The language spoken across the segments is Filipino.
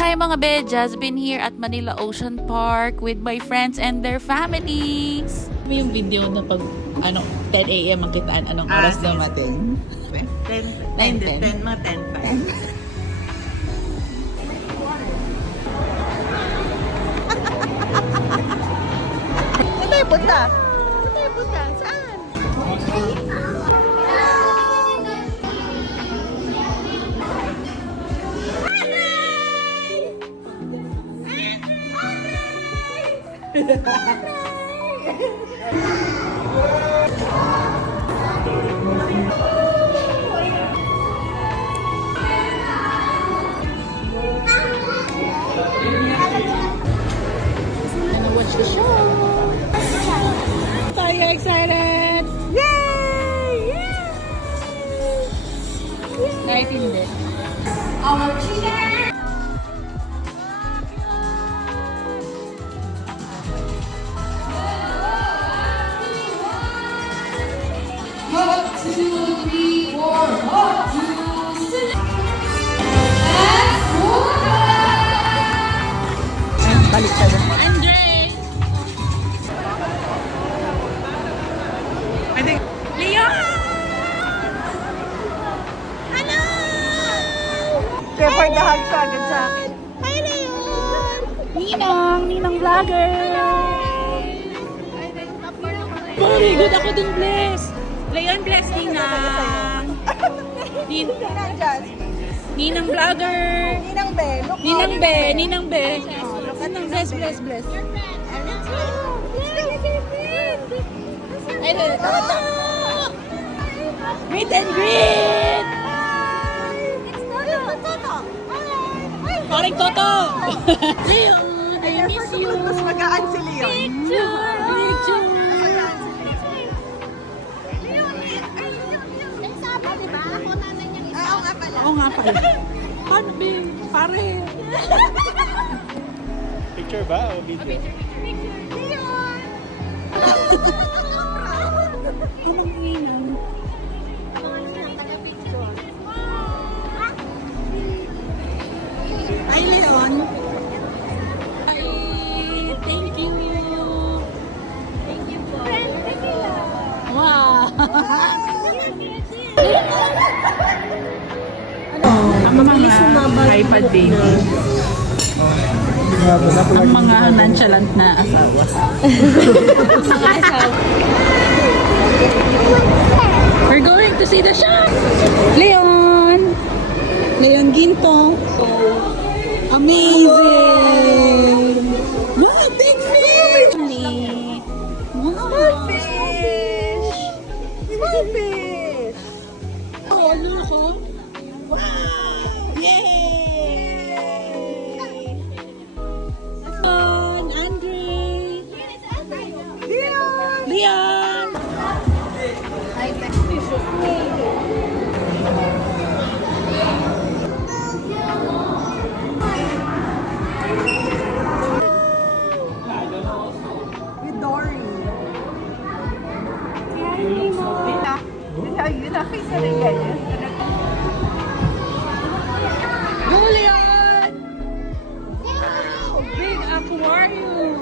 Hi mga Bejas! Been here at Manila Ocean Park with my friends and their families. May yung video na pag 10 a.m. ang kitaan, anong oras dumating? 10, mga 10, 5. Saan tayo punta? Saan? Gonna watch the show. So you excited? Yay! Yay! Kahit hindi. Balik tayo. Andre! I think... Leon! Kaya for the hug siya agad sa akin. Hi, Leon! Ninang vlogger! Very good ako din, bless! Leon, bless Ninang! Ninang vlogger! Ninang Be. Look Ninang out. Be! Ninang Be! Ninang bless. Ay, Toto! Meet and greet! Paring Toto! Leon, I miss you! Mas magaan si Leon. Picture! Oo nga pala. Paano, babe? Pare! Picture ba o video? Anong ninang? Ay, Leon. Ay, thank you! Wow! Ang mga iPad baby. Ang mga nonchalant na asawa. We're going to see the shop! Leon! Leon Ginto. Amazing! Wow, big fish! Small fish! Small fish! Oh, ano ako? Wow! Yay! Leon! Andre! Leon! Leon! With Dory. Yun na, face na rin ganyan. Go, Leon! Big aquarium!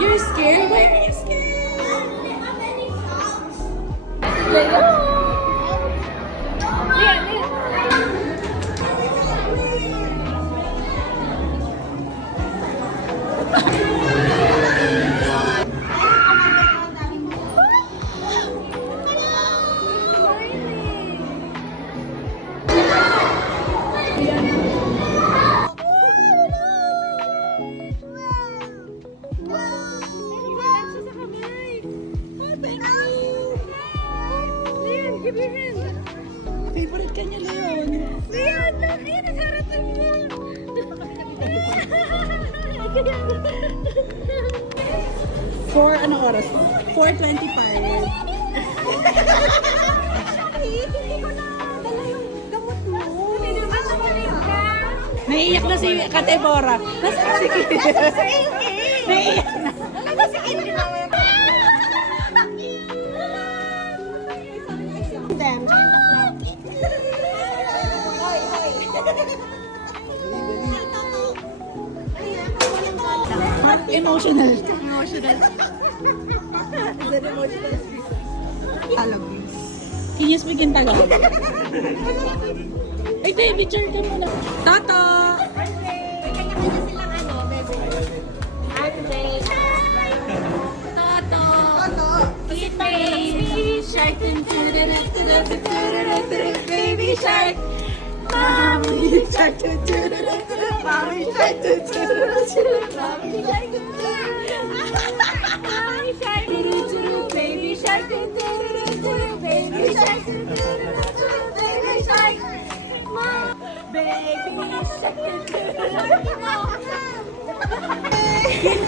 You're scared? Why are you scared? Leon! Favorite ka niya, Leon. Leon, ayun, nagharatan mo. For anong oras? 4:25. Hindi ko na dala yung gamot mo. Ano ba rin ka? Naiiyak na si Kate Bora. Nasaan si Kate? Sa Ingi. Naiiyak na. Ano sa Ingi naman? Them. Emotional. Emotional. Is an emotional squeeze. Tagalog. Can you speak in Tagalog? Ay, te, picture ka muna. Toto! Kanya-kanya silang ano, bebe. Birthday. Hi! Toto! Ano? Eat baby shark. Baby shark. Mommy shark. Mommy shark. Mommy shark. Mommy shark. Baby shark. Baby shark. Baby shark. Baby shark.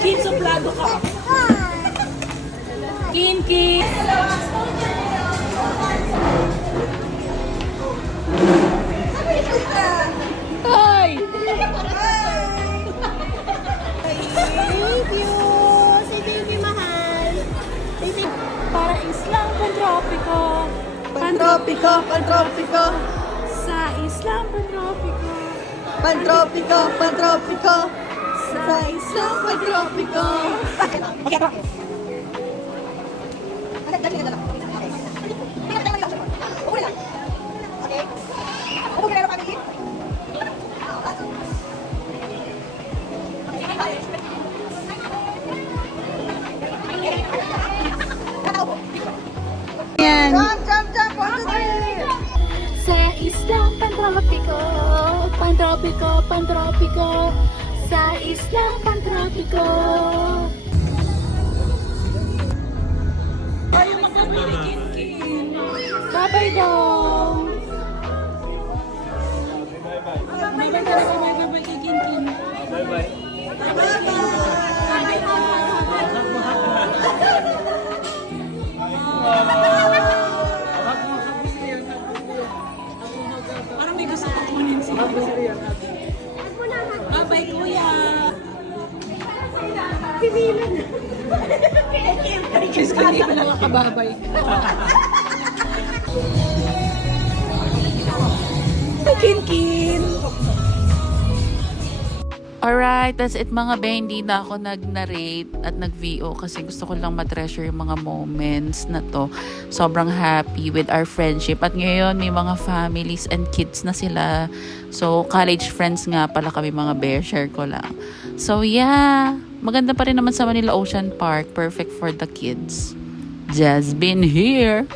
Kin, suplado ka. Kin. Hoy! Thank you. Si baby mahal. Baby. Para islang pantropiko. Pantropiko, pantropiko. Sa islang pantropiko. Pantropiko, pantropiko. Sa isang pantropiko. Okay, ako. Dali ka na lang. Okay. Upo ka na lang kami. Yan. Jump, 1, 2, 3. Sa islang pantropiko, pantropiko, sa islang pantropiko. Ayaw magkabay ni Kin. Babay daw. Babay talaga, babay kay Kin. Bye-bye. Parang may gusto ko kunin siya. Babay, kuya. Kasi hindi pa nakakababay. Kin. Alright, that's it mga be. Hindi na ako nag-narrate at nag-VO kasi gusto ko lang matreasure yung mga moments na to. Sobrang happy with our friendship. At ngayon, may mga families and kids na sila. So, college friends nga pala kami mga be. Share ko lang. So, yeah. Maganda pa rin naman sa Manila Ocean Park. Perfect for the kids. Just been here.